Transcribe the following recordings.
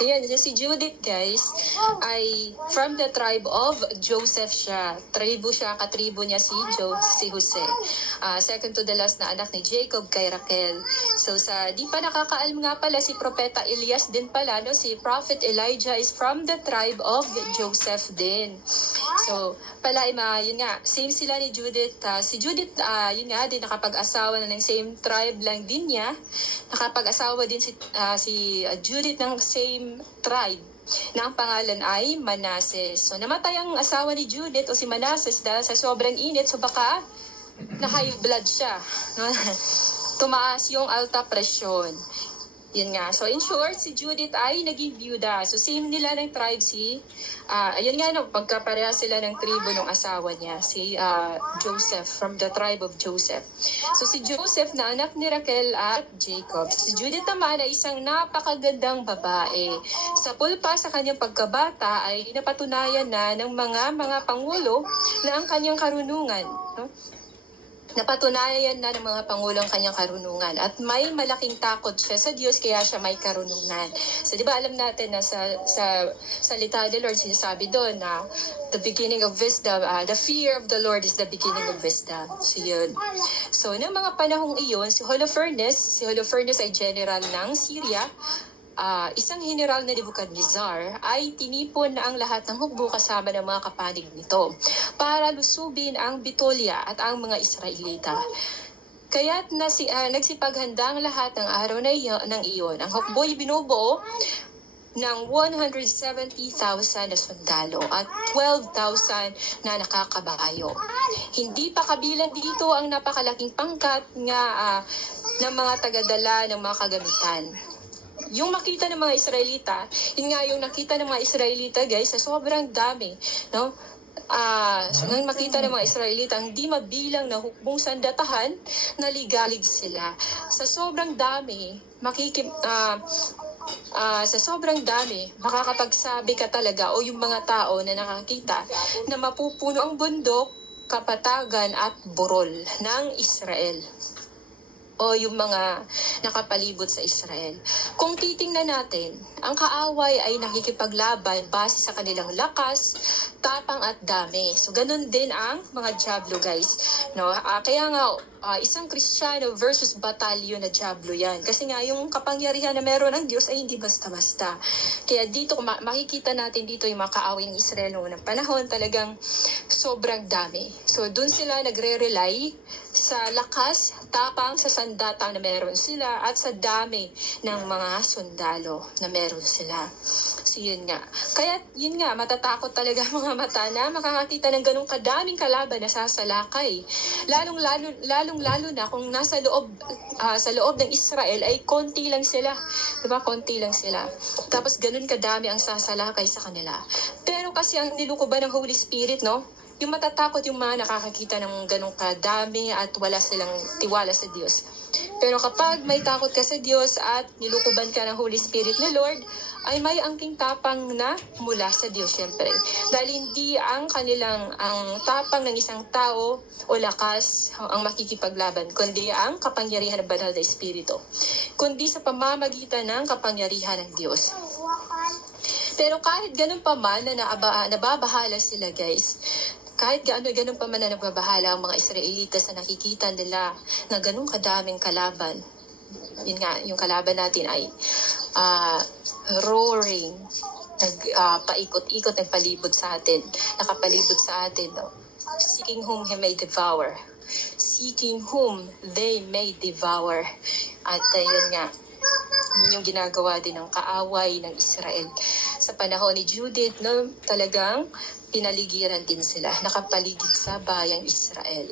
Ayan, si Judith guys, ay from the tribe of Joseph siya. Katribo niya si Jose. Second to the last na anak ni Jacob kay Raquel. So di pa nakakaalam nga pala si Propeta Elias din pala, no? Si Prophet Elijah is from the tribe of Joseph din. So pala, yun nga, same sila ni Judith. Si Judith, yun nga, din nakapag-asawa na ng same tribe lang din niya. Nakapag-asawa din si Judith ng same tribe na ang pangalan ay Manases. So namatay ang asawa ni Judith o si Manases dahil sa sobrang init, so baka na-high blood siya. Tumaas yung alta presyon. Yun nga. So in short, si Judith ay naging byuda. So same nila ng tribe ayun nga, no, pagkapareha sila ng tribo ng asawa niya, si Joseph, from the tribe of Joseph. So si Joseph na anak ni Raquel at Jacob. Si Judith naman ay isang napakagandang babae. Sa pulpa sa kanyang pagkabata ay napatunayan na ng mga pangulo na ang kanyang karunungan. No? Napatunayan na ng mga pangulong kanyang karunungan at may malaking takot siya sa Diyos kaya siya may karunungan. So di ba alam natin na sa salita ni Lord sinasabi doon na the beginning of wisdom, the fear of the Lord is the beginning of wisdom. So yun. So ng mga panahong iyon, si Holofernes ay general ng Syria. Isang general na Nebuchadnezzar ay tinipon na ang lahat ng hukbo kasama ng mga kapanig nito para lusubin ang Bitolia at ang mga Israelita. Kaya't nagsipaghanda ang lahat ng araw ng iyon. Ang hukbo'y binubuo ng 170,000 na sundalo at 12,000 na nakakabayo. Hindi pa kabilang dito ang napakalaking pangkat ng mga tagadala ng mga kagamitan. Yung makita ng mga Israelita, yun nga yung nakita ng mga Israelita guys, sa sobrang dami, no? Nang makita ng mga Israelita, hindi mabilang na hukbong sandatahan, naligalig sila. Sa sobrang dami, makakapagsabi ka talaga o yung mga tao na nakakita na mapupuno ang bundok, kapatagan at burol ng Israel o yung mga nakapalibot sa Israel. Kung titingnan natin, ang kaaway ay nakikipaglaban base sa kanilang lakas, tapang at dami. So ganun din ang mga Diablo guys. No? Kaya nga isang Kristiyano versus batalyon na Diablo yan. Kasi nga yung kapangyarihan na meron ng Diyos ay hindi basta-basta. Kaya dito makikita natin dito yung mga kaaway ng Israel noong panahon talagang sobrang dami. So dun sila nagre-rely sa lakas, tapang, sa sandatang na meron sila at sa dami ng mga sundalo na meron sila. So yun nga. Kaya yun nga, matatakot talaga mga mata na makakakita ng ganong kadaming kalaban na sasalakay. Lalong-lalo na kung nasa sa loob ng Israel ay konti lang sila. Diba? Konti lang sila. Tapos ganun kadami ang sasalakay sa kanila. Pero kasi ang nilukuban ng Holy Spirit, no? Yung matatakot yung mga nakakakita ng ganong kadami at wala silang tiwala sa Diyos. Pero kapag may takot ka sa Diyos at nilukuban ka ng Holy Spirit ni Lord, ay may angking tapang na mula sa Diyos syempre. Dahil hindi ang tapang ng isang tao o lakas ang makikipaglaban, kundi ang kapangyarihan ng banal na Espiritu. Kundi sa pamamagitan ng kapangyarihan ng Diyos. Pero kahit ganun pa man na nababahala sila guys, kahit ganun pa man na nagbabahala ang mga Israelitas na nakikita nila na ganun kadaming kalaban. Yun nga, yung kalaban natin ay roaring, paikot-ikot, nagpalibot sa atin, nakapalibot sa atin, no? Seeking whom he may devour. Seeking whom they may devour. At yun nga, yun yung ginagawa din ng kaaway ng Israel. Sa panahon ni Judith, no, talagang pinaligiran din sila, nakapaligid sa bayang Israel.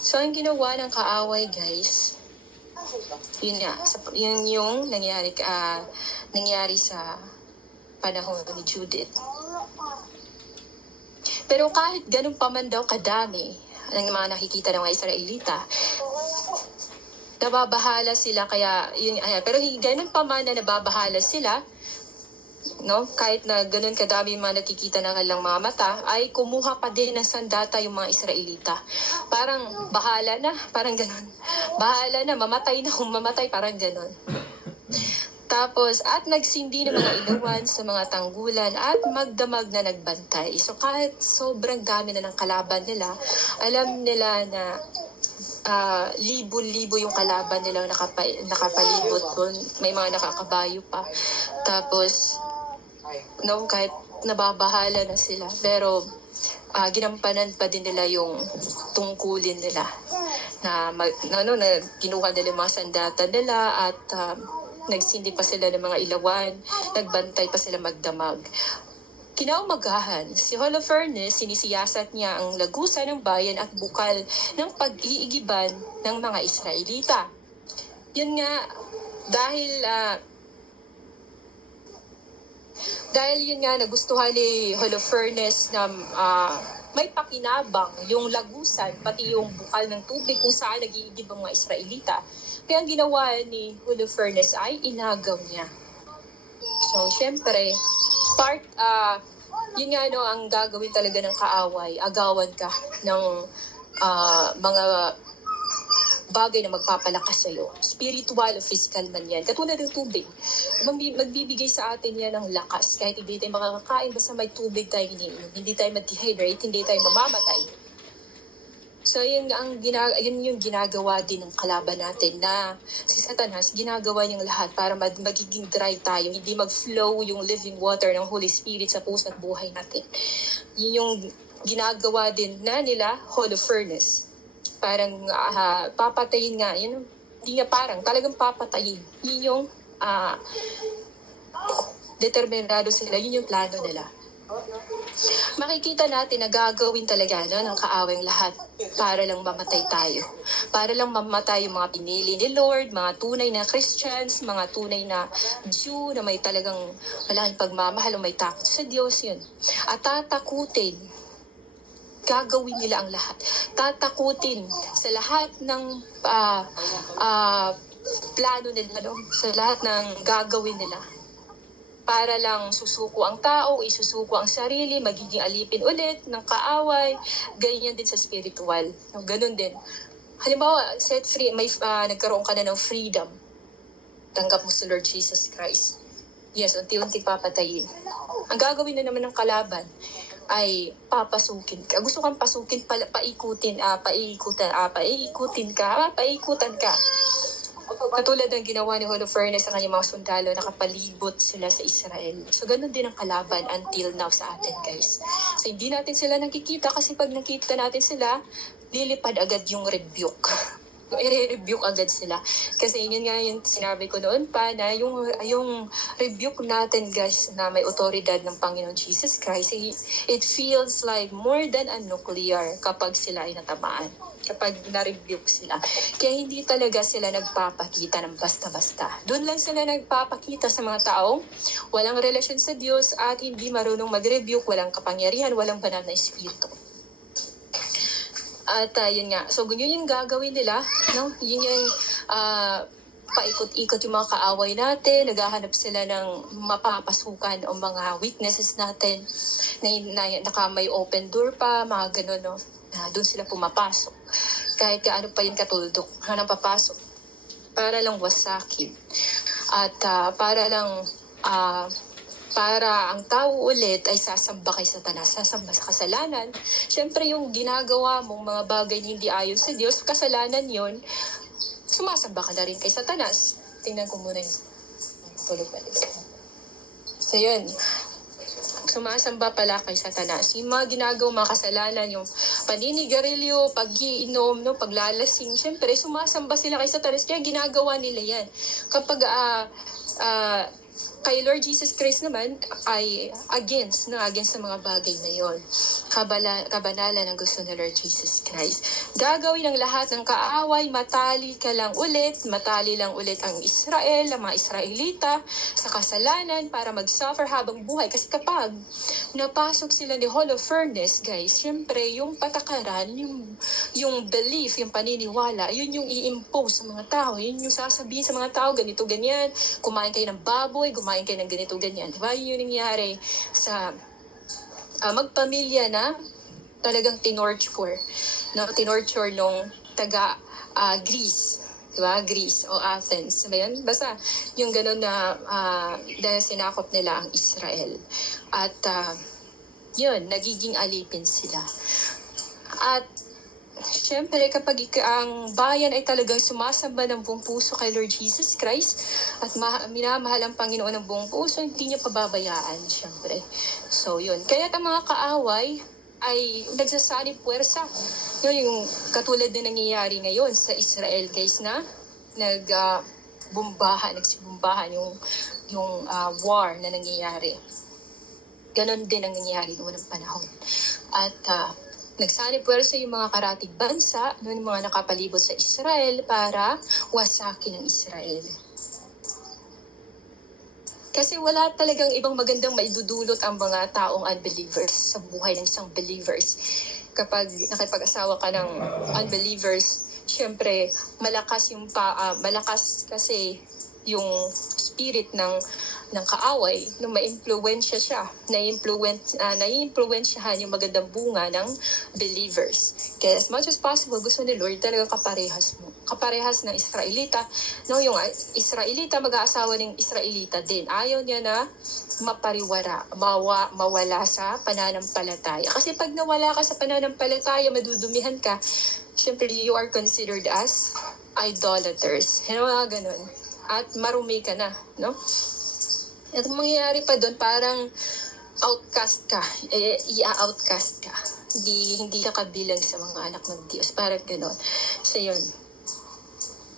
So, ang ginawa ng kaaway, guys, yun nga, yun yung nangyari sa panahon ni Judith. Pero kahit ganun pa man daw kadami ng mga nakikita ng mga Israelita, nababahala sila, pero ganun pa man na nababahala sila, no? Kahit na ganun kadami mga nakikita ng kanilang mga mata, ay kumuha pa din ng sandata yung mga Israelita. Parang bahala na, parang ganun. Bahala na, mamatay na kung mamatay, parang ganun. Tapos, at nagsindi ng mga ilawan sa mga tanggulan at magdamag na nagbantay. So kahit sobrang dami na ng kalaban nila, alam nila na libo-libo yung kalaban nila nakapalibot doon. May mga nakakabayo pa. Tapos, no, kahit nababahala na sila. Pero, ginampanan pa din nila yung tungkulin nila na kinuha nila yung mga sandata nila at nagsindi pa sila ng mga ilawan, nagbantay pa sila magdamag. Kinaumagahan, si Holofernes sinisiyasat niya ang lagusan ng bayan at bukal ng pag-iigiban ng mga Israelita. Yun nga, dahil yun nga nagustuhan ni Holofernes na may pakinabang yung lagusan, pati yung bukal ng tubig kung saan nag-iigib ang mga Israelita. Kaya ang ginawa ni Holofernes ay inagaw niya. So, syempre, yun nga ang gagawin talaga ng kaaway, agawan ka ng mga bagay na magpapalakas sa'yo. Spiritual o physical man yan. Katulad ng tubig. Magbibigay sa atin yan ng lakas. Kahit hindi tayo makakakain, basta may tubig tayo iniinom. Hindi tayo mag-dehydrate, hindi tayo mamamatay. So, yun yung ginagawa din ng kalaban natin na si Satanas, ginagawa niyang lahat para magiging dry tayo, hindi mag-flow yung living water ng Holy Spirit sa puso at buhay natin. Yun yung ginagawa din na nila Holofernes. Parang papatayin nga, yun, hindi nga parang, talagang papatayin. Yun yung determinado sila, yun yung plano nila. Makikita natin na gagawin talaga ng kaaway lahat para lang mamatay tayo. Para lang mamatay yung mga pinili ni Lord, mga tunay na Christians, mga tunay na Jew na may talagang malaking pagmamahal o may takot sa Diyos yun. At tatakutin, gagawin nila ang lahat. Tatakutin sa lahat ng plano nila, sa lahat ng gagawin nila. Para lang susuko ang tao, isusuko ang sarili, magiging alipin ulit ng kaaway, ganyan din sa spiritual. Ganun din. Halimbawa, set free, nagkaroon ka na ng freedom. Tanggap mo sa Lord Jesus Christ. Yes, unti-unti papatayin. Ang gagawin na naman ng kalaban ay papasukin ka. Gusto kang pasukin, paikutan ka. Katulad ng ginawa ni Holofernes sa kanyang mga sundalo, nakapalibot sila sa Israel. So, ganun din ang kalaban until now sa atin, guys. So, hindi natin sila nakikita kasi pag nakita natin sila, lilipad agad yung rebuke. I-rebuke agad sila. Kasi yun nga yung sinabi ko noon pa na yung rebuke natin, guys, na may otoridad ng Panginoon Jesus Christ, it feels like more than a nuclear kapag sila ay natamaan. Kapag na-rebuke sila. Kaya hindi talaga sila nagpapakita ng basta-basta. Doon lang sila nagpapakita sa mga taong walang relasyon sa Diyos at hindi marunong mag-rebuke, walang kapangyarihan, walang banal na espiritu. At yun nga. So, yun yung gagawin nila. No? Yun yung paikot-ikot yung mga kaaway natin. Naghahanap sila ng mapapasukan o mga weaknesses natin na may open door pa, mga ganun, no? Doon sila pumapasok. Kahit ano pa yun katuldok, hanang papasok. Para lang wasakin. At para ang tao ulit ay sasamba kay Satanas, sasamba sa kasalanan. Siyempre yung ginagawa mong mga bagay hindi ayon sa Diyos, kasalanan yon, sumasamba ka na rin kay Satanas. Tingnan ko muna yung tulog balik. So yun, sumasamba pala kay Satanas. Yung mga ginagawa, mga kasalanan, yung paninigarilyo, pag-iinom, no, paglalasing, syempre, sumasamba sila kay Satanas. Kaya ginagawa nila yan. Kapag kay Lord Jesus Christ naman ay against sa mga bagay na yon. Kabanalan ang gusto ni Lord Jesus Christ. Gagawin ang lahat ng kaaway, matali lang ulit ang Israel, ang mga Israelita sa kasalanan para mag-suffer habang buhay. Kasi kapag napasok sila ni Holofernes, guys, syempre yung patakaran, yung belief, yung paniniwala, yun yung i-impose sa mga tao. Yun yung sasabihin sa mga tao, ganito, ganyan, kumain kayo ng baboy, kumain kayo ng ganito, ganyan. Diba? Yun yung nangyari sa magpamilya na talagang tinorture nung taga Greece. Diba? Greece o Athens. Ba yun? Basta yung gano'n na dahil sinakop nila ang Israel. At yun, nagiging alipin sila. At siyempre, kapag ang bayan ay talagang sumasamba ng buong puso kay Lord Jesus Christ at minamahal ang Panginoon ng buong puso, hindi niya pababayaan, siyempre. So, yun. Kaya ang mga kaaway ay nagsasanib puwersa. Yun yung katulad na nangyayari ngayon sa Israel, guys, na nagsibumbahan yung war na nangyayari. Ganon din ang nangyayari noon ng panahon. At nagsanib puwersa yung mga karatig bansa, yung mga nakapalibot sa Israel para wasakin ang Israel. Kasi wala talagang ibang magandang maidudulot ang mga taong unbelievers sa buhay ng isang believers. Kapag nakipag-asawa ka ng unbelievers, syempre malakas kasi yung spirit ng kaaway na ma-influensya siya, nai-influensyahan yung magandang bunga ng believers. Kaya as much as possible, gusto ni Lord talaga kaparehas ng Israelita. No, yung Israelita, mag-aasawa ng Israelita din. Ayaw niya na mawala sa pananampalataya. Kasi pag nawala ka sa pananampalataya, madudumihan ka, syempre you are considered as idolaters. Mga ganun. At marumi ka na, no? At mangyayari pa doon, parang outcast ka, i-outcast ka. Hindi ka kabilang sa mga anak ng Diyos. Parang gano'n. So, yun.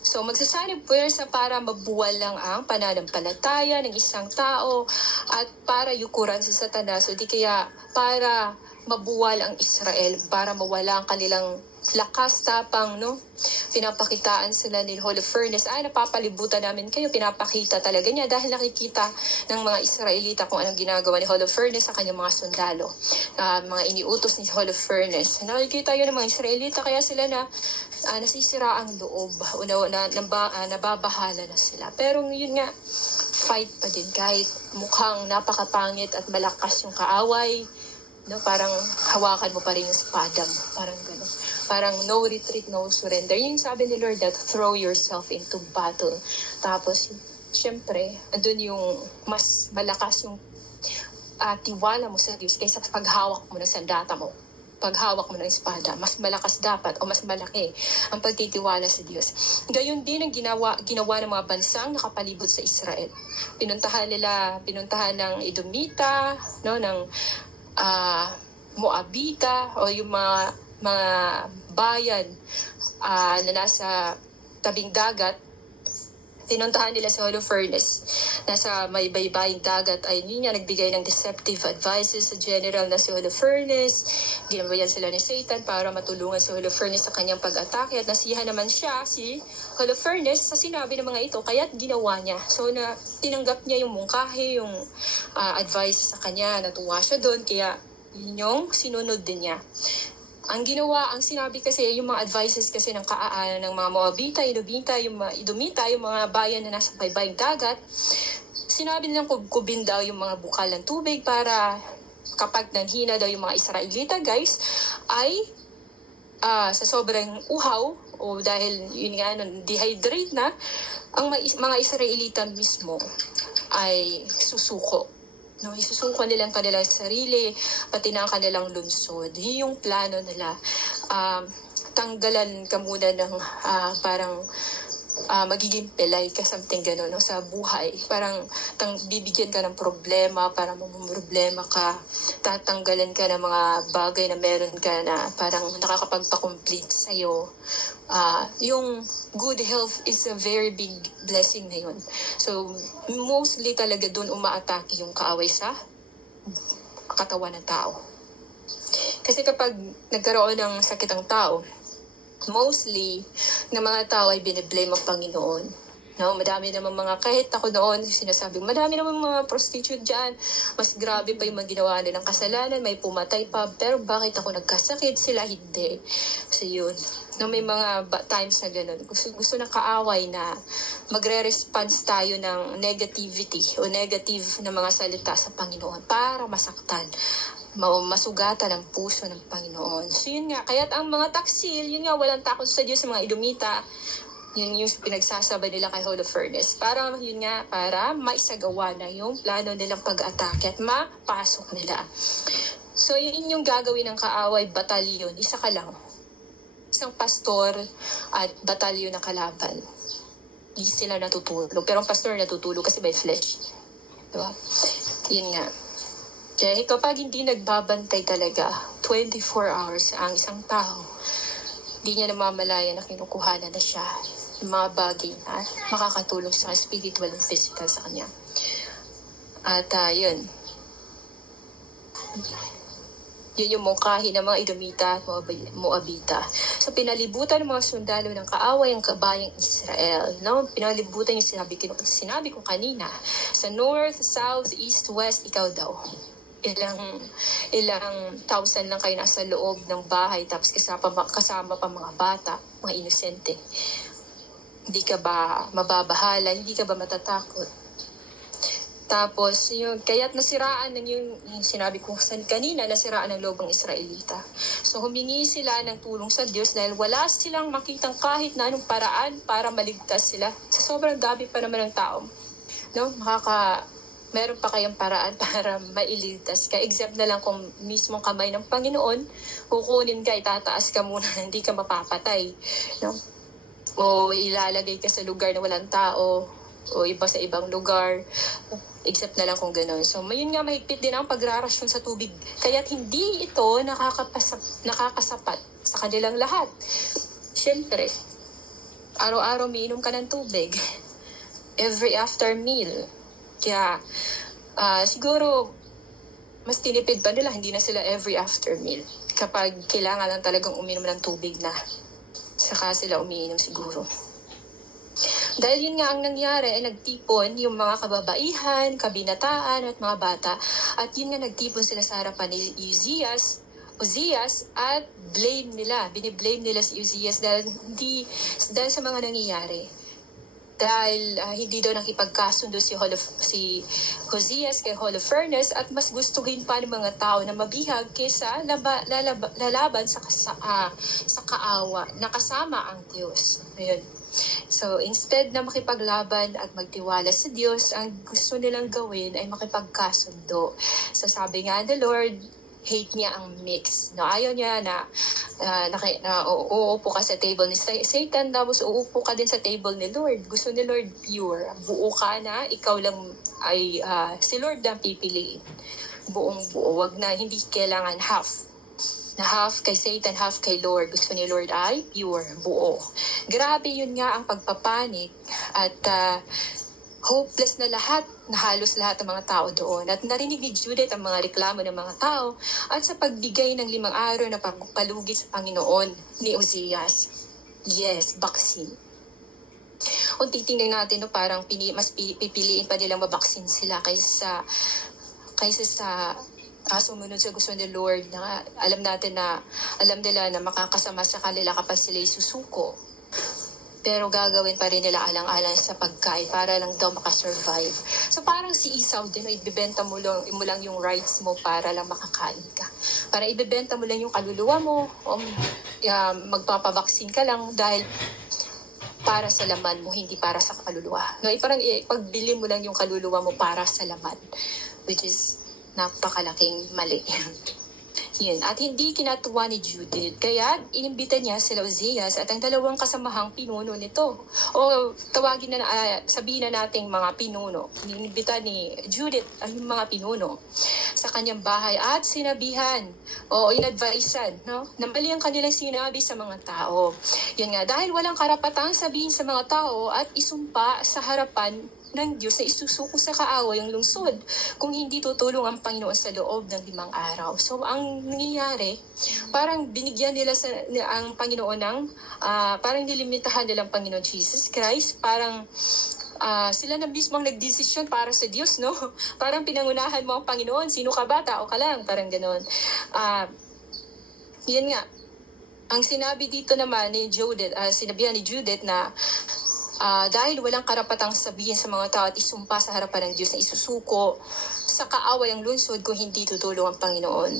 So, magsasanib puwersa para mabuwal lang ang pananampalataya ng isang tao at para yukuran si Satanas. O di kaya para mabuwal ang Israel, para mawala ang kanilang lakas, tapang, no? Pinapakitaan sila ni Holofernes. Napapalibutan namin kayo. Pinapakita talaga niya dahil nakikita ng mga Israelita kung anong ginagawa ni Holofernes sa kanyang mga sundalo. Mga iniutos ni Holofernes. Nakikita yun ng mga Israelita, kaya sila nasisira ang loob. Nababahala na sila. Pero yun nga, fight pa din kahit mukhang napakapangit at malakas yung kaaway. No, parang hawakan mo pa rin yung espada mo. Parang gano'n. Parang no retreat, no surrender. Yung sabi ni Lord that throw yourself into battle. Tapos, syempre, andun yung mas malakas yung tiwala mo sa Diyos kaysa paghawak mo ng sandata mo. Paghawak mo ng espada, mas malakas dapat o mas malaki ang pagtitiwala sa Diyos. Gayon din ang ginawa ng mga bansang nakapalibot sa Israel. Pinuntahan ng Edomita, no, ng Moabita o yung mga bayan na nasa tabing dagat. Tinuntahan nila si Holofernes. Nasa may baybaying dagat ay niya nagbigay ng deceptive advices sa general na si Holofernes. Ginabayan sila ni Satan para matulungan si Holofernes sa kanyang pag-atake at nasiyahan naman siya si Holofernes sa sinabi ng mga ito, kaya't ginawa niya. So tinanggap niya yung mungkahi, yung advice sa kanya, natuwa siya doon, kaya yun yung sinunod din niya. Ang sinabi kasi, yung mga advices kasi ng mga Moabita, Edomita, yung mga bayan na nasa baybaying dagat, sinabi nilang kubkubin daw yung mga bukal ng tubig para kapag nanhina daw yung mga Israelita, guys, ay sa sobrang uhaw, o dahil yun nga, dehydrate na, ang mga Israelita mismo ay susuko. No, isusuko nila ang kanilang sarili, pati na ang kanilang lungsod. Yun yung plano nila. Tanggalan ka muna ng parang magiging pilay ka, something gano'n, no, sa buhay. Parang bibigyan ka ng problema, para problema ka, tatanggalan ka ng mga bagay na meron ka na parang nakakapagpa-complete sa'yo. Yung good health is a very big blessing na yun. So, mostly talaga doon umaatake yung kaaway sa katawan ng tao. Kasi kapag nagkaroon ng sakit ang tao, mostly na mga tao ay biniblame ang Panginoon. No, madami naman kahit ako noon, sinasabi, madami naman mga prostitute dyan. Mas grabe pa yung mga ginawa nilang kasalanan, may pumatay pa. Pero bakit ako nagkasakit, sila hindi? So yun. No, may mga times na gano'n. Gusto ng kaaway na magre-response tayo ng negativity o negative na mga salita sa Panginoon para masaktan, masugatan ang puso ng Panginoon. So yun nga, kaya't ang mga taksil, yun nga, walang takot sa Diyos, sa mga Edomita, Yun yung pinagsasabay nila kay Holofernes. Para, yun nga, para maisagawa na yung plano nilang pag-atake at mapasok nila. So, yun yung gagawin ng kaaway batalyon. Isa ka lang. Isang pastor at batalyon na kalaban. Hindi sila natutulog. Pero ang pastor natutulog kasi by flesh. Diba? Yun nga. Kaya kapag hindi nagbabantay talaga, 24 hours ang isang tao, hindi niya namamalaya na kinukuhanan na siya yung mga bagay na makakatulong sa spiritual and physical sa kanya. At yun. Yun yung mungkahi ng mga Edomita at Moabita. So, pinalibutan ng mga sundalo ng kaaway ang kabayang Israel. No? Pinalibutan yung sinabi ko kanina. Sa north, south, east, west, ikaw daw. Ilang thousand lang kayo nasa loob ng bahay, tapos kasama pa mga bata, mga inosente. Hindi ka ba mababahala? Hindi ka ba matatakot? Tapos, kaya't nasiraan ng yung sinabi ko kanina, nasiraan ng loob ng Israelita. So, humingi sila ng tulong sa Diyos dahil wala silang makitang kahit na anong paraan para maligtas sila. Sa sobrang dami pa naman ng tao. No? Meron pa kayong paraan para mailigtas ka. Except na lang kung mismong kamay ng Panginoon, kukunin ka, itataas ka muna, hindi ka mapapatay. No? O ilalagay ka sa lugar na walang tao, o iba sa ibang lugar, except na lang kung gano'n. So, mayun nga, mahigpit din ang pagrarasyon sa tubig. Kaya't hindi ito nakakasapat sa kanilang lahat. Siyempre, araw-araw miinom ka ng tubig. Every after meal. Kaya, siguro, mas tinipid pa nila, hindi na sila every after meal. Kapag kailangan lang talagang uminom ng tubig na, saka sila umiinom siguro. Dahil yun nga ang nangyari ay nagtipon yung mga kababaihan, kabinataan at mga bata. At yun nga nagtipon sila sa harapan ni Uzias at biniblame nila si Uzias dahil sa mga nangyayari. Dahil hindi daw nakipagkasundo si Uzias kay Holofernes at mas gustuhin pa ng mga tao na mabihag kaysa lalaban sa kaawa na kasama ang Diyos. Ayun. So, instead na makipaglaban at magtiwala sa Diyos, ang gusto nilang gawin ay makipagkasundo. So, sabi nga ng Lord, hate niya ang mix. No, ayaw niya na uupo ka sa table ni Satan, tapos uupo ka din sa table ni Lord. Gusto ni Lord pure. Buo ka na, ikaw lang ay si Lord ang pipiliin. Buong buo. Wag na, hindi kailangan half. Na half kay Satan, half kay Lord. Gusto ni Lord ay pure, buo. Grabe yun nga ang pagpapanik at hopeless na halos lahat ng mga tao doon. At narinig ni Judith ang mga reklamo ng mga tao at sa pagbigay ng 5 araw na pagpalugi sa Panginoon ni Uzias. Yes, baksin. Kung titingnan natin, no, parang mas pipiliin pa nilang mabaksin sila kaysa sa sumunod sa gusto ni Lord na alam nila na makakasama sa kanila kapag sila susuko. Pero gagawin pa rin nila alang-alang sa pagkain para lang daw makasurvive. So parang si Esau din, ibebenta mo lang yung rights mo para lang makakain ka. Para ibebenta mo lang yung kaluluwa mo, magpapabaksin ka lang dahil para sa laman mo, hindi para sa kaluluwa. No, parang pagbili mo lang yung kaluluwa mo para sa laman, which is napakalaking mali. Yun. At hindi kinatuwa ni Judith. Kaya inimbita niya sila Uzias at ang dalawang kasamahang pinuno nito. O sabihin na nating mga pinuno. Inimbita ni Judith ang mga pinuno sa kanyang bahay at sinabihan o inadvisean, no? Na mali ang kanilang sinabi sa mga tao. Yan nga, dahil walang karapatang sabihin sa mga tao at isumpa sa harapan ng Diyos na isusuko sa kaaway ang lungsod kung hindi tutulong ang Panginoon sa loob ng 5 araw. So, ang nangyayari, parang binigyan nila ang Panginoon ng, parang nilimitahan nila ang Panginoon Jesus Christ, parang sila na mismo ang nagdesisyon para sa Diyos, no? Parang pinangunahan mo ang Panginoon, sino ka ba, tao ka lang, parang gano'n. Yan nga, ang sinabi dito naman ni Judith, sinabihan ni Judith na dahil walang karapatang sabihin sa mga tao at isumpa sa harapan ng Diyos na isusuko sa kaaway ang lungsod kung hindi tutulong ang Panginoon.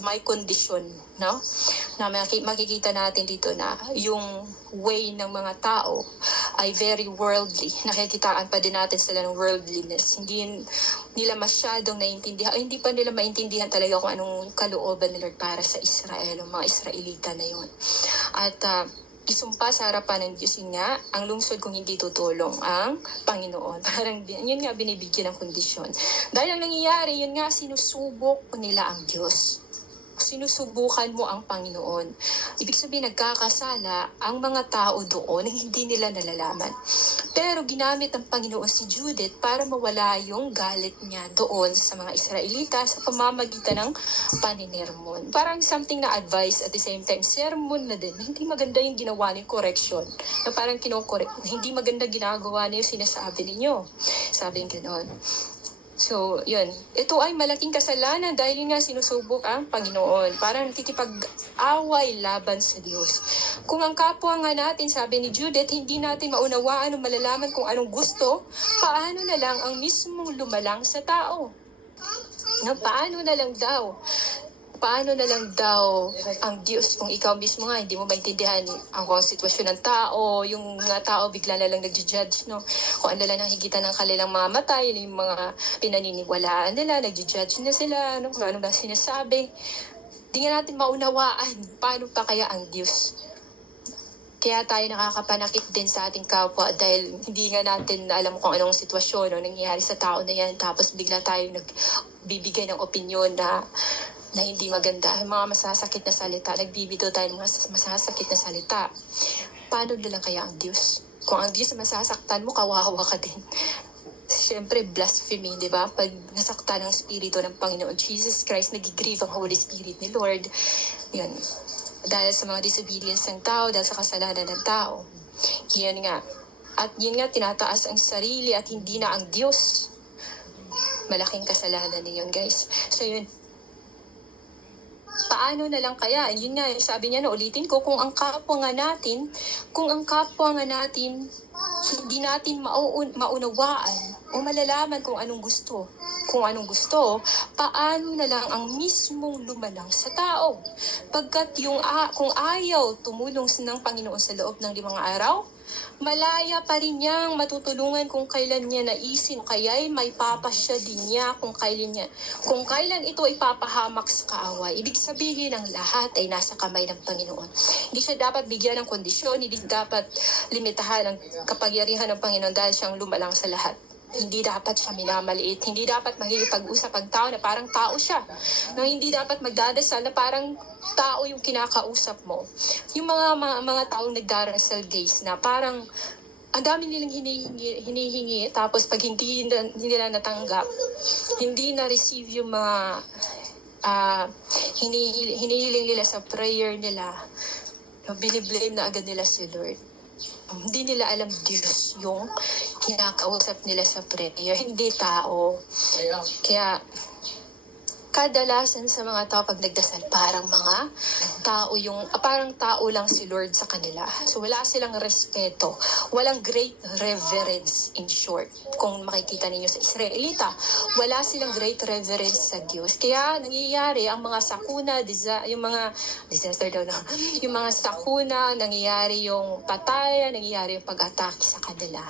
may kondisyon, no? Na makikita natin dito na yung way ng mga tao ay very worldly. Nakikitaan pa din natin sila ng worldliness. Hindi nila masyadong naiintindihan, hindi pa nila maintindihan talaga kung anong kalooban ni Lord para sa Israel, ang mga Israelita na yun. At isumpa sa harapan ng Diyos, yun nga, ang lungsod kung hindi tutulong ang Panginoon. Parang yun nga binibigyan ng kondisyon. Dahil ang nangyayari, yun nga, sinusubok nila ang Diyos. Sinusubukan mo ang Panginoon. Ibig sabihin, nagkakasala ang mga tao doon na hindi nila nalalaman. Pero ginamit ng Panginoon si Judith para mawala yung galit niya doon sa mga Israelita sa pamamagitan ng paninirmon. Parang something na advice at the same time, sermon na din. Hindi maganda yung ginawa niyo, correction. Na parang kinokorek. Hindi maganda ginagawa niyo yung sinasabi ninyo. Sabi ng gano'n. So, yun. Ito ay malaking kasalanan dahil nga sinusubok ang Panginoon. Parang nakikipag-away laban sa Diyos. Kung ang kapwa nga natin, sabi ni Judith, hindi natin maunawaan o malalaman kung anong gusto, paano na lang ang mismong lumalang sa tao? Paano na lang daw? Paano na lang daw ang Diyos kung ikaw mismo nga hindi mo maintindihan ang sitwasyon ng tao, yung mga tao bigla na lang nagja-judge, no? Kung ano lang nakikita ng kanilang mga mata, yun yung mga pinaniniwalaan nila, nagja-judge na sila, no? Kung ano ba sinasabi. Hindi nga natin maunawaan paano pa kaya ang Diyos. Kaya tayo nakakapanakit din sa ating kapwa dahil hindi nga natin alam kung anong sitwasyon o nangyayari sa tao na yan, tapos bigla tayo nagbibigay ng opinyon na hindi maganda. Yung mga masasakit na salita, nagbibito tayo ng mga masasakit na salita. Paano na lang kaya ang Diyos? Kung ang Diyos masasaktan mo, kawawa ka din. Siyempre, blasphemy, di ba? Pag nasaktan ng Espiritu ng Panginoon Jesus Christ, nagigrieve ang Holy Spirit ni Lord. Yun. Dahil sa mga disobedience ng tao, dahil sa kasalanan ng tao. Yan nga. At yun nga, tinataas ang sarili at hindi na ang Diyos. Malaking kasalanan niyon, guys. So yun. Paano na lang kaya? Yun nga, sabi niya na ulitin ko, kung ang kapwa nga natin, hindi natin maunawaan o malalaman kung anong gusto, paano na lang ang mismong lumalang sa tao? Pagkat kung ayaw tumulong ng Panginoon sa loob ng 5 araw, malaya pa rin niyang matutulungan kung kailan niya naisin, kaya'y may papasya din niya kung kailan ito ipapahamak sa kaaway. Ibig sabihin, ang lahat ay nasa kamay ng Panginoon. Hindi siya dapat bigyan ng kondisyon, hindi dapat limitahan ang kapangyarihan ng Panginoon dahil siyang lumalang sa lahat. Hindi dapat siya minamaliit, hindi dapat makikipag-usap ang tao na parang tao siya. No, hindi dapat magdadasal na parang tao yung kinakausap mo. Yung mga taong nagdarasal, guys, na parang ang dami nilang hinihingi, tapos pag hindi nila natanggap, hindi na-receive yung mga hinihiling nila sa prayer nila, biniblame na agad nila si Lord. Hindi nila alam Diyos yung kinakausap nila sa prayer, hindi tao. Kaya kadalasan sa mga tao pag nagdasal, parang tao lang si Lord sa kanila. So wala silang respeto, walang great reverence, in short. Kung makikita ninyo sa Israelita, wala silang great reverence sa Diyos. Kaya nangyayari ang mga sakuna, yung mga sakuna, nangyayari yung patayan, nangyayari yung pag-atake sa kanila.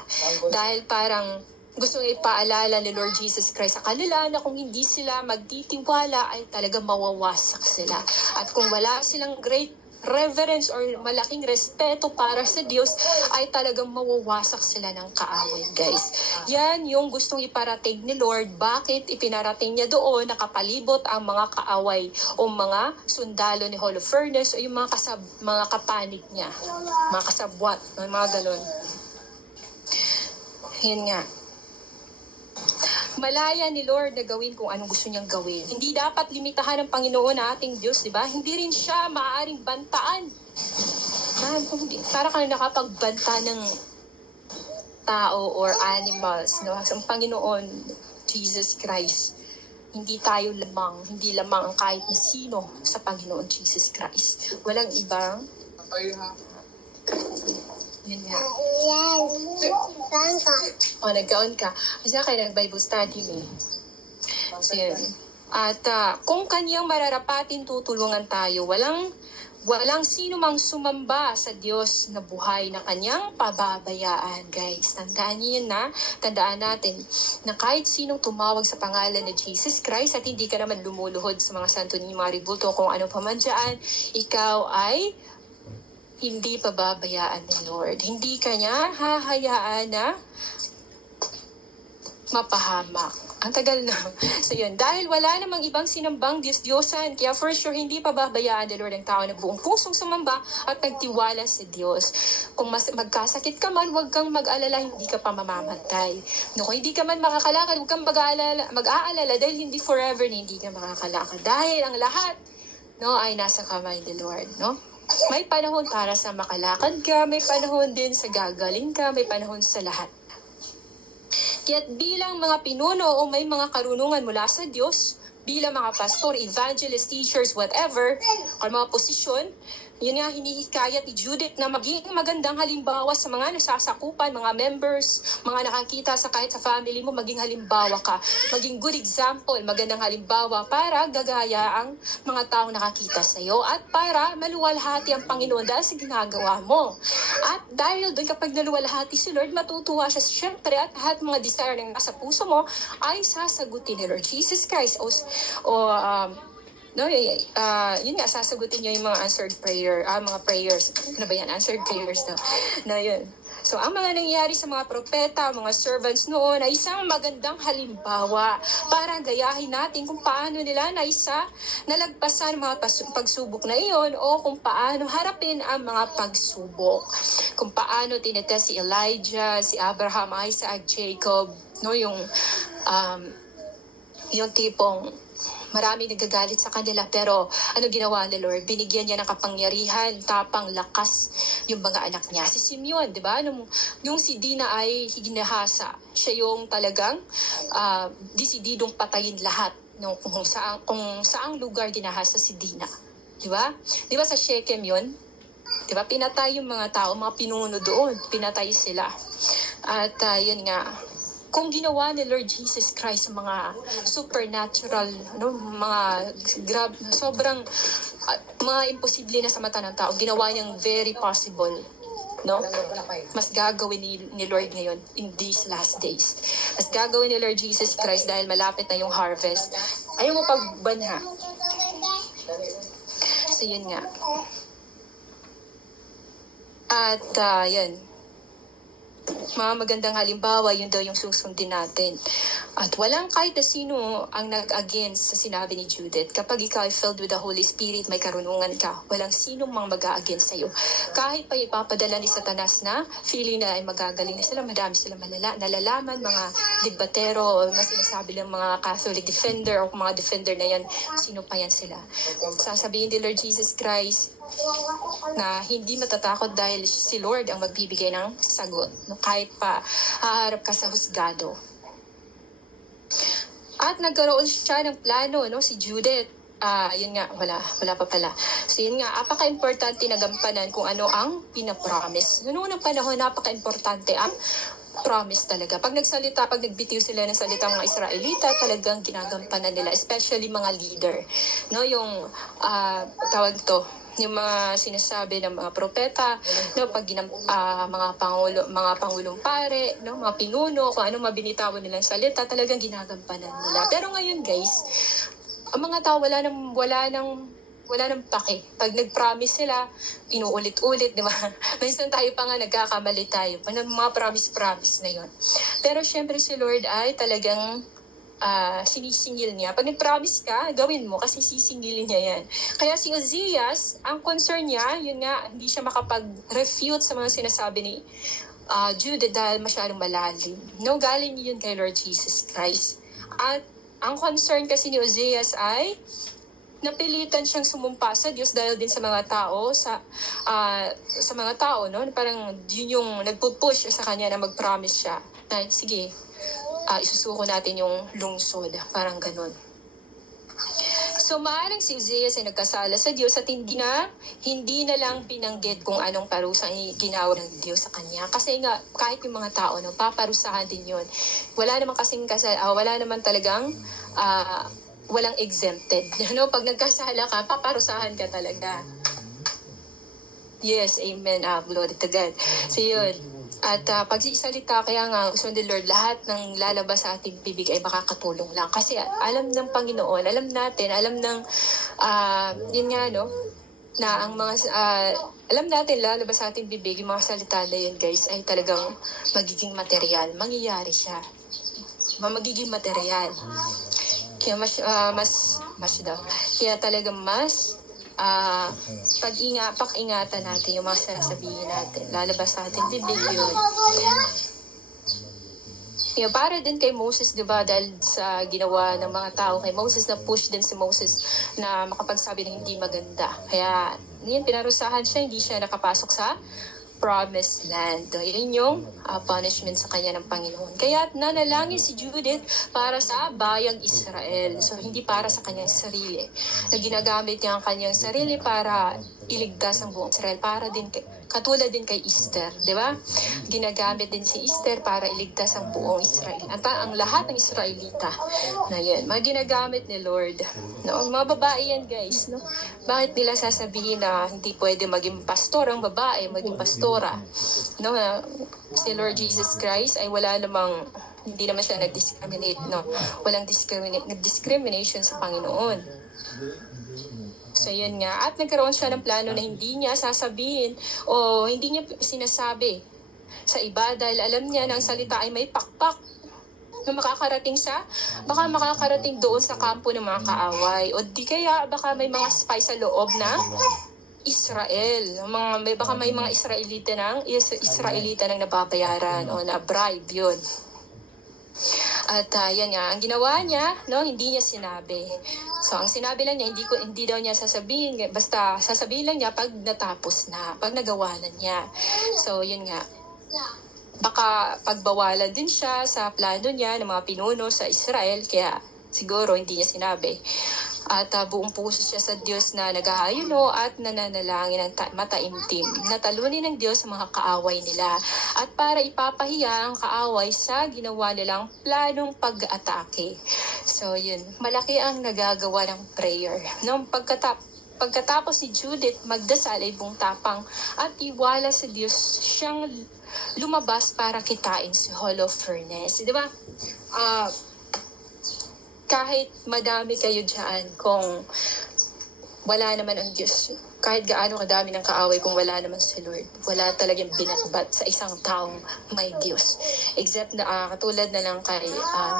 Dahil parang gusto ipaalala ni Lord Jesus Christ sa kanila na kung hindi sila magtitiwala ay talaga mawawasak sila. At kung wala silang great reverence or malaking respeto para sa Diyos, ay talagang mawawasak sila ng kaaway, guys. Yan yung gustong iparating ni Lord. Bakit ipinarating niya doon nakapalibot ang mga kaaway o mga sundalo ni Holofernes o yung mga kapanig niya, mga kasabwat, mga ganun. Yun nga. Malaya ni Lord na gawin kung anong gusto niyang gawin. Hindi dapat limitahan ng Panginoon na ating Diyos, di ba? Hindi rin siya maaaring bantaan. Para ka nakapagbanta ng tao or animals, no? Ang Panginoon, Jesus Christ, hindi lamang ang kahit na sino sa Panginoon Jesus Christ. Walang ibang yun nga. Nagkaon ka. Kasi kayo nag-Bible study eh. So yun. At kung kanyang mararapatin, tutulungan tayo. Walang sino mang sumamba sa Diyos na buhay na kanyang pababayaan, guys. Tandaan niyo yun tandaan natin na kahit sinong tumawag sa pangalan ni Jesus Christ at hindi ka naman lumuluhod sa mga santo ni Maribulto kung ano pa man dyan, ikaw ay hindi pababayaan ni Lord. Hindi kanya hahayaan na mapahamak. Ang tagal na. So yun, dahil wala namang ibang sinambang Diyos-Diyosan, kaya for sure, hindi pababayaan ni Lord ang tao na buong pusong sumamba at nagtiwala sa Diyos. Kung magkasakit ka man, huwag kang mag-alala, hindi ka pa mamamatay. No, kung hindi ka man makakalakad, huwag kang mag-aalala dahil hindi forever na hindi ka makakalakad. Dahil ang lahat ay nasa kamay ni Lord. No? May panahon para sa makalakad ka, may panahon din sa gagaling ka, may panahon sa lahat. Kaya't bilang mga pinuno o may mga karunungan mula sa Diyos, bilang mga pastor, evangelist, teachers, whatever, o mga posisyon, yun nga hinihikayat ni Judith na maging magandang halimbawa sa mga nasasakupan, mga members, mga nakakita sa kahit sa family mo, maging halimbawa ka. Maging good example, magandang halimbawa para gagaya ang mga taong nakakita sa iyo at para maluwalhati ang Panginoon dahil sa ginagawa mo. At dahil doon kapag naluwalhati si Lord, matutuwa siya siyempre at lahat mga desire ng nasa puso mo ay sasagutin ni Lord Jesus Christ yun nga, sasagutin niyo yung mga answered prayer, mga prayers. Ano ba yan? Answered prayers na yun. So, ang mga nangyari sa mga propeta, mga servants noon ay isang magandang halimbawa para gayahin natin kung paano nila nalagpasan mga pagsubok na iyon o kung paano harapin ang mga pagsubok. Kung paano tinetest si Elijah, si Abraham, Isaac, Jacob, yung tipong marami nagagalit sa kanila, pero ano ginawa ni Lord? Binigyan niya ng kapangyarihan, tapang, lakas yung mga anak niya. Si Simeon, di ba? Yung si Dina ay hinahasa. Siya yung talagang desididong patayin lahat. Kung saang lugar ginahasa si Dina. Di ba? Di ba sa Shechem yun? Di ba? Pinatay yung mga tao, mga pinuno doon. Pinatay sila. At yun nga, kung ginawa ni Lord Jesus Christ mga supernatural, sobrang mga imposible na sa mata ng tao, ginawa niyang very possible. No? Mas gagawin ni Lord ngayon in these last days. Mas gagawin ni Lord Jesus Christ dahil malapit na yung harvest. Ayaw mo pagbanha. So yun nga. At yun. Mga magandang halimbawa, yun daw yung susundin natin. At walang kahit na sino ang nag-against sa sinabi ni Judith. Kapag ikaw ay filled with the Holy Spirit, may karunungan ka, walang sinong mag-against sa'yo. Kahit pa ipapadala ni Satanas na feeling na ay magagaling na sila, madami sila nalalaman, mga debatero, mas sinasabi ng mga Catholic defender o mga defender na yan, sino pa yan sila. Sasabihin ni Lord Jesus Christ na hindi matatakot dahil si Lord ang magbibigay ng sagot. Kahit pa haharap ka sa husgado. At nagkaroon siya ng plano, si Judith. Yun nga, wala pa pala. So yun nga, apaka-importante na gampanan kung ano ang pinapromise. Noong unang panahon, napaka-importante ang promise talaga. Pag nagbitiw sila ng salita mga Israelita, talagang ginagampanan nila, especially mga leader. Yung yung mga sinasabi ng mga propeta, pag mga pangulong pare, mga pinuno, kung anong mabinitawan nilang salita, talagang ginagampanan nila. Pero ngayon, guys, ang mga tao wala nang pake. Pag nag-promise sila, inuulit-ulit, di ba? Minsan tayo pa nga nagkakamali tayo. Mga promise na yun. Pero syempre si Lord ay talagang sinisingil niya. Pag nag-promise ka, gawin mo kasi sisingilin niya yan. Kaya si Ozias, ang concern niya, yun nga, hindi siya makapag-refute sa mga sinasabi ni Judith dahil masyadong malalim. Galing yun kay Lord Jesus Christ. At ang concern kasi ni Ozias ay napilitan siyang sumumpa sa Diyos dahil din sa mga tao, sa mga tao, parang yun yung nagpupush sa kanya na mag-promise siya. Na, sige, isusuko natin yung lungsod. Parang ganun. So, maaaring si Ozias ay nagkasala sa Diyos at hindi na lang binanggit kung anong parusang ginawa ng Diyos sa kanya. Kasi nga, kahit yung mga tao, paparusahan din yun. Wala naman talagang walang exempted. Pag nagkasala ka, paparusahan ka talaga. Yes, amen. Glory to God. So yun. At pagsisalita, kaya nga gusto ni Lord, lahat ng lalabas sa ating bibig ay makakatulong lang. Kasi alam ng Panginoon, alam natin, alam ng, yun nga, no? Na ang mga, alam natin, lalabas sa ating bibig, yung mga salita na yun, guys, ay talagang magiging material. Mangyayari siya. Magiging material. Kaya kaya talagang mas, pag-ingatan natin yung mga sasabihin natin. Lalabas sa ating bibig yun. Para din kay Moses, di ba, dahil sa ginawa ng mga tao kay Moses, na push din si Moses na makapagsabi ng hindi maganda. Kaya, yun, pinarusahan siya, hindi siya nakapasok sa promised land. Yun yung punishment sa kanya ng Panginoon. Kaya nanalangin si Judith para sa bayang Israel. So, hindi para sa kanyang sarili. Na ginagamit niya ang kanyang sarili para iligtas ang buong Israel. Para din katulad din kay Esther, di ba? Ginagamit din si Esther para iligtas ang buong Israel. At ang lahat ng Israelita na yan, mga ginagamit ni Lord. No? Mga babae yan, guys. No? Bakit nila sasabihin na hindi pwede maging pastor ang babae, maging pastora? No? Si Lord Jesus Christ ay wala namang, hindi naman siya nag-discriminate. No? Walang discrimination sa Panginoon. So, yun nga. At nagkaroon siya ng plano na hindi niya sasabihin o hindi niya sinasabi sa iba dahil alam niya na ang salita ay may pakpak na makakarating baka makakarating doon sa kampo ng mga kaaway. O di kaya baka may mga spy sa loob ng Israel. Baka may mga Israelita nang nababayaran o na bribe yun. At yan nga, ang ginawa niya, no, hindi niya sinabi. So, ang sinabi lang niya, hindi daw niya sasabihin, basta sasabihin lang niya pag natapos na, pag nagawa na niya. So, yun nga. Baka pagbawalan din siya sa plano niya ng mga pinuno sa Israel, kaya siguro hindi niya sinabi. At buong puso siya sa Diyos na nag-aayuno at nananalangin ng mataimtim. Natalunin ng Diyos sa mga kaaway nila. At para ipapahiya ang kaaway sa ginawa nilang planong pag-atake. So yun, malaki ang nagagawa ng prayer. No? Pagkatapos si Judith magdasal ay buong tapang at iwala sa Diyos siyang lumabas para kitain si hollow furnace. Di ba? Kahit madami kayo dyan, kung wala naman ang Diyos, kahit gaano kadami ng kaaway kung wala naman si Lord, wala talagang binatbat sa isang taong may Diyos. Except na katulad na lang kay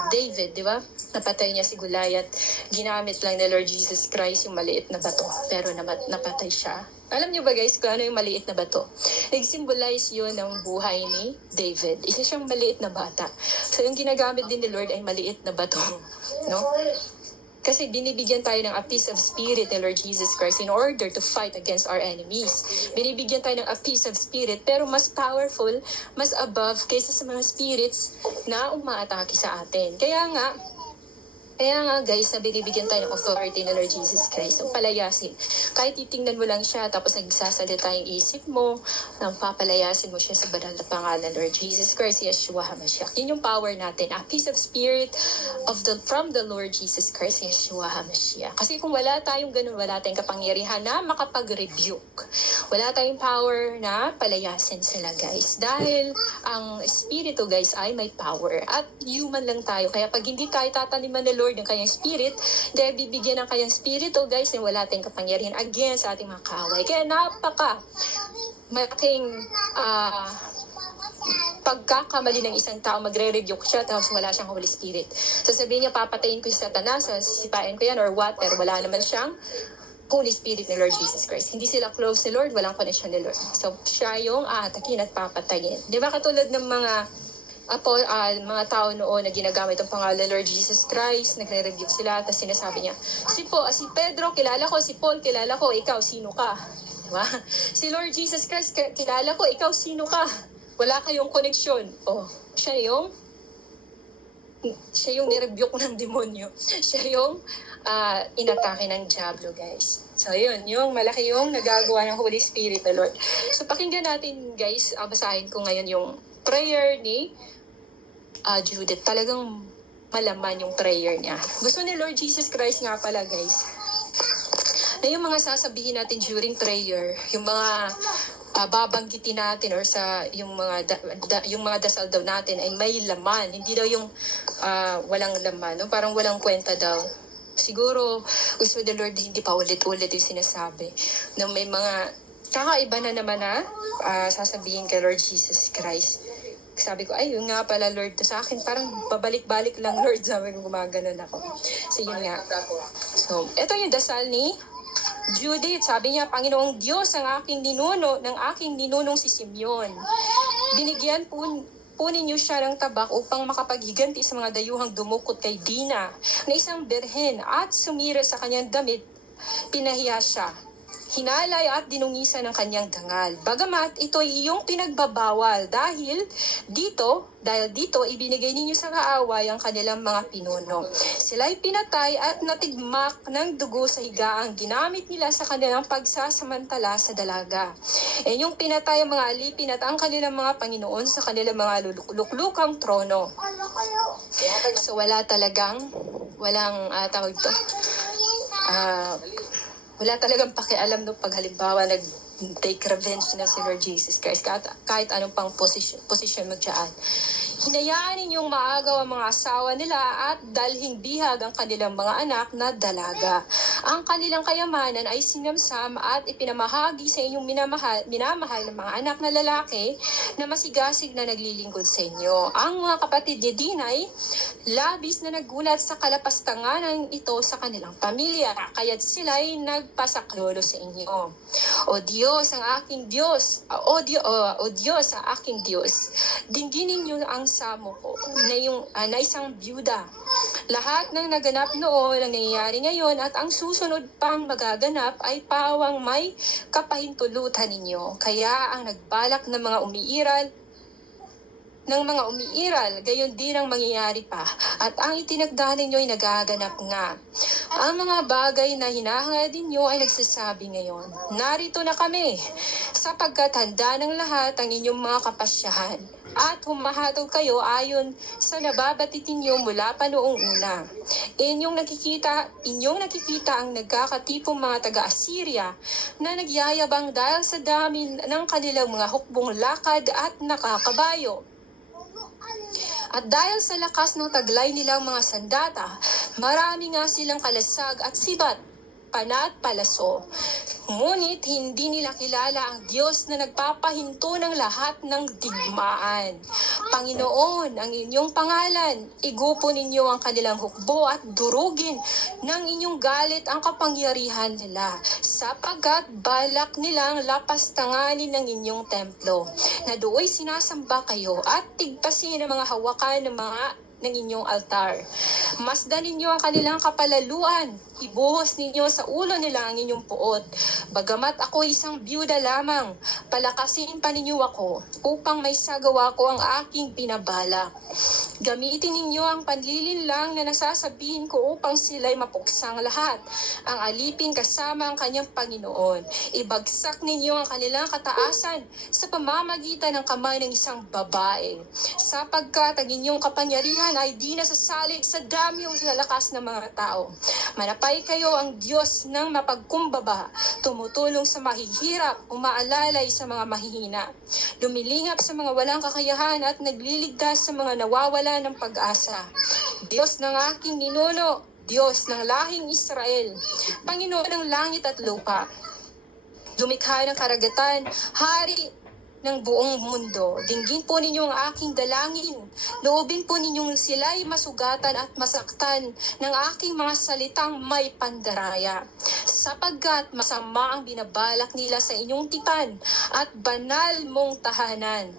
David, di ba? Napatay niya si Goliath. Ginamit lang ni Lord Jesus Christ yung maliit na bato, pero napatay siya. Alam niyo ba guys kung ano yung maliit na bato? Nag-symbolize yun ng buhay ni David. Isa siyang maliit na bata. So yung ginagamit din ni Lord ay maliit na bato. No? Kasi binibigyan tayo ng a piece of spirit ni Lord Jesus Christ in order to fight against our enemies. Binibigyan tayo ng a piece of spirit pero mas powerful, mas above kaysa sa mga spirits na umaatake sa atin. Kaya nga guys, na binibigyan tayo ng authority ng Lord Jesus Christ. So, palayasin. Kahit titingnan mo lang siya, tapos nagsasalita yung isip mo, nang papalayasin mo siya sa banal na pangalan, Lord Jesus Christ, Yeshua HaMashiach. Yun yung power natin. A piece of spirit from the Lord Jesus Christ, Yeshua HaMashiach. Kasi kung wala tayong ganun, wala tayong kapangyarihan na makapag-rebuke. Wala tayong power na palayasin sila, guys. Dahil ang espiritu, guys, ay may power. At human lang tayo. Kaya pag hindi tayo tataniman ni Lord ng kanyang spirit, dahil bibigyan ng kanyang spirito, guys, na wala tayong kapangyarihan against sa ating mga kaaway. Kaya malaking pagkakamali ng isang tao, magre-rebuke siya, tapos wala siyang Holy Spirit. So sabihin niya, papatayin ko si Satanas, sisipain ko yan, or whatever, wala naman siyang Holy Spirit ni Lord Jesus Christ. Hindi sila close ni Lord, walang connection ni Lord. So siya yung aatakin at papatayin. Di ba katulad ng mga tao noon na ginagamit ang pangalan Lord Jesus Christ, nagre-rebuke sila, tapos sinasabi niya, si Pedro, kilala ko, si Paul, kilala ko, ikaw, sino ka? Diba? Si Lord Jesus Christ, kilala ko, ikaw, sino ka? Wala kayong koneksyon. Siya yung nirebuke ng demonyo. Siya yung inatake ng diablo, guys. So, yun. Yung malaki yung nagagawa ng Holy Spirit na Lord. So, pakinggan natin, guys. Basahin ko ngayon yung prayer ni Judith. Talagang malaman yung prayer niya. Gusto ni Lord Jesus Christ nga pala, guys, na yung mga sasabihin natin during prayer, yung mga babanggitin natin or sa yung mga dasal daw natin ay may laman, hindi daw yung walang laman, no? Parang walang kwenta daw. Siguro gusto ni Lord hindi pa ulit-ulit yung sinasabi na may mga kakaiba na naman na sasabihin kay Lord Jesus Christ. Sabi ko, ay, yun nga pala, Lord, to sa akin. Parang babalik-balik lang, Lord. Sabi ko, gumaganon ako. So, yun nga. So, ito yung dasal ni Judith. Sabi niya, Panginoong Diyos, ng aking ninunong si Simeon. Binigyan po ninyo siya ng tabak upang makapaghiganti sa mga dayuhang dumukot kay Dina na isang berhen at sumira sa kanyang damit. Pinahiya siya. Hinalay at dinungisan ng kanyang dangal. Bagamat ito ay iyong pinagbabawal dahil dito ibinigay ninyo sa kaaway ang kanilang mga pinuno. Sila'y pinatay at natigmak ng dugo sa higaang ginamit nila sa kanilang pagsasamantala sa dalaga. Yung pinatay ang mga alipin at ang kanilang mga Panginoon sa kanilang mga luklukang trono. So walang wala talagang pakialam no pag halimbawa nag-take revenge na si Lord Jesus Christ kahit anong pang posisyon magdyan. Hinayaan ninyong maagaw ang mga asawa nila at dalhing bihag ang kanilang mga anak na dalaga. Ang kanilang kayamanan ay sinamsam at ipinamahagi sa inyong minamahal ng mga anak na lalaki na masigasig na naglilingkod sa inyo. Ang mga kapatid ni Dinay, labis na nagulat sa kalapastanganan ito sa kanilang pamilya, kaya't sila'y nagpasaklolo sa inyo. O Diyos, ang aking Diyos, o Diyos, ang aking Diyos, dingginin niyo ang samo ko na isang byuda. Lahat ng naganap noon ang nangyayari ngayon at ang susunod pang magaganap ay pawang may kapahintulutan ninyo. Kaya ang nagbalak ng mga umiiral, gayon din ang mangyayari pa. At ang itinagda ninyo ay nagaganap nga. Ang mga bagay na hinahangad ninyo ay nagsasabi ngayon, narito na kami, sapagkat handa ng lahat ang inyong mga kapasyahan. At humahatol kayo ayon sa nababatitin niyo mula pa noong una. Inyong nakikita ang nagkakatipong mga taga-Assyria na nagyayabang dahil sa dami ng kanilang mga hukbong lakad at nakakabayo. At dahil sa lakas ng taglay nilang mga sandata, marami nga silang kalasag at sibat, panat palaso. Ngunit hindi nila kilala ang Diyos na nagpapahinto ng lahat ng digmaan. Panginoon, ang inyong pangalan, igupo ninyo ang kanilang hukbo at durugin ng inyong galit ang kapangyarihan nila, sapagkat balak nilang lapastanganin ng inyong templo, na do'y sinasamba kayo at tigpasin ang mga hawakan ng inyong altar. Masdan ninyo ang kanilang kapalaluan, ibuhos ninyo sa ulo nila ang inyong puot. Bagamat ako isang byuda lamang, palakasin pa ninyo ako upang may sagawa ko ang aking pinabalak. Gamitin ninyo ang panlilinlang na nasasabihin ko upang sila'y mapuksang lahat, ang alipin kasama ang kanyang Panginoon. Ibagsak ninyo ang kanilang kataasan sa pamamagitan ng kamay ng isang babae, sapagkat ang inyong kapangyarihan ay di nasasalig sa dami o sa lakas ng mga tao. Manapay kayo ang Diyos ng mapagkumbaba, tumutulong sa mahihirap, umaalalay sa mga mahihina, lumilingap sa mga walang kakayahan at nagliligtas sa mga nawawala ng pag-asa. Diyos ng aking ninuno, Diyos ng lahing Israel, Panginoon ng langit at lupa, lumikha ng karagatan, Hari ng buong mundo. Dinggin po ninyo ang aking dalangin. Loobin po ninyong sila'y masugatan at masaktan ng aking mga salitang may pandaraya. Sapagkat masama ang binabalak nila sa inyong tipan at banal mong tahanan.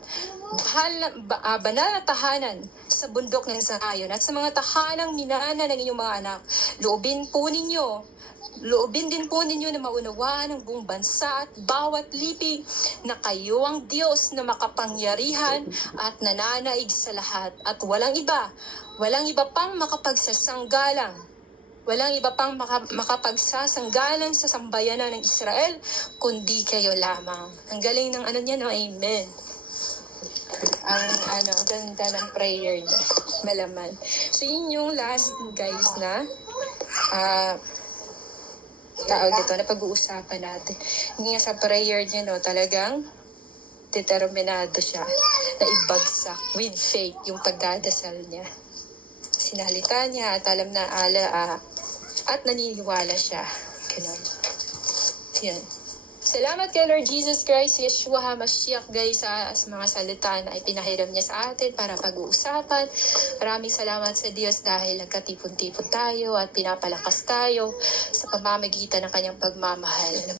Banal na tahanan sa bundok ng Zion at sa mga tahanang minana ng inyong mga anak. Loobin din po ninyo na maunawaan ng buong bansa at bawat lipi na kayo ang Diyos na makapangyarihan at nananaig sa lahat at walang iba pang makapagsasanggalang. Walang iba pang makapagsasanggalang sa sambayanan ng Israel kundi kayo lamang. Ang galing ng niya, no? Amen. Ang ganda ng prayer niya. malaman. So, yun yung last, guys, na tawag dito na pag-uusapan natin. Hindi nga sa prayer niya, no, talagang determinado siya na ibagsak with faith yung pagdadasal niya. Sinalita niya at alam na at naniniwala siya. Ganun. Yan. Salamat kay Lord Jesus Christ, Yeshua HaMashiach, guys, sa mga salita na ipinahiram niya sa atin para pag-uusapan. Maraming salamat sa Diyos dahil nagkatipon-tipon tayo at pinapalakas tayo sa pamamagitan ng kanyang pagmamahal.